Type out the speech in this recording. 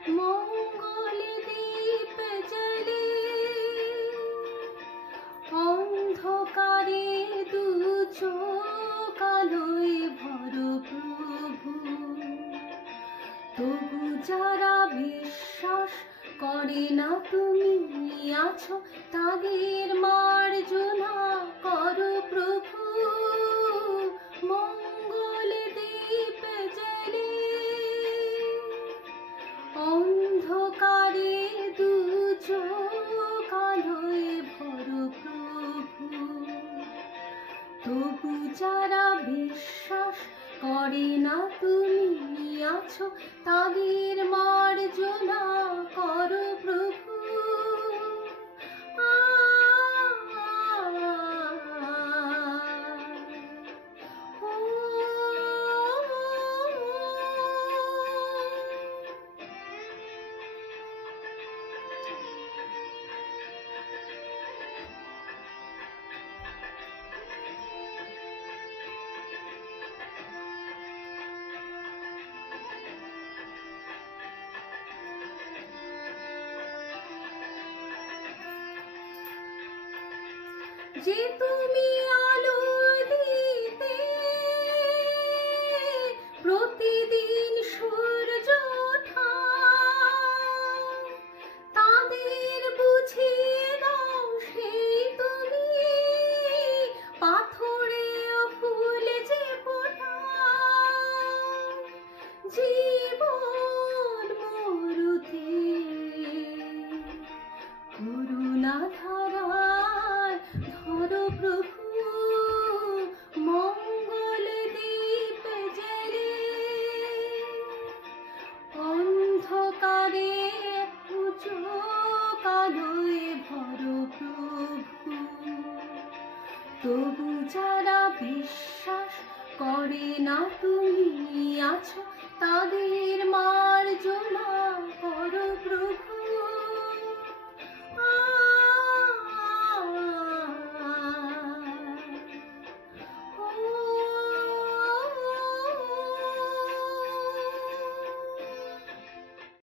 মঙ্গল দীপ জ্বলে অন্ধকারে দু চোখ আলোয় ভর প্রভু। তবু যারা বিশ্বাস করে না তুমি আছো, তাদের মার্জনা করো প্রভু। মঙ্গল দীপ জ্বলে অন্ধকারে দু চোখ আলোয় ভর প্রভু। তবু যারা বিশ্বাস করে না তুমি আছো, তাদের মার্জনা করো প্রভু। যে তুমি আলো দিতে প্রতিদিন সূর্য ওঠা, তাদের বুঝিয়ে দাও সেই তুমি পাথরে ফুল যে ফোটা। জীবন মরুতে করুণা ধারায় ধরো প্রভু। মঙ্গল দীপ জ্বলে অন্ধকারে চোখ আলোয় ভরো প্রভু। তবু যারা বিশ্বাস করে না তুমি আছো, তাদের মার্জনা করো প্রভু।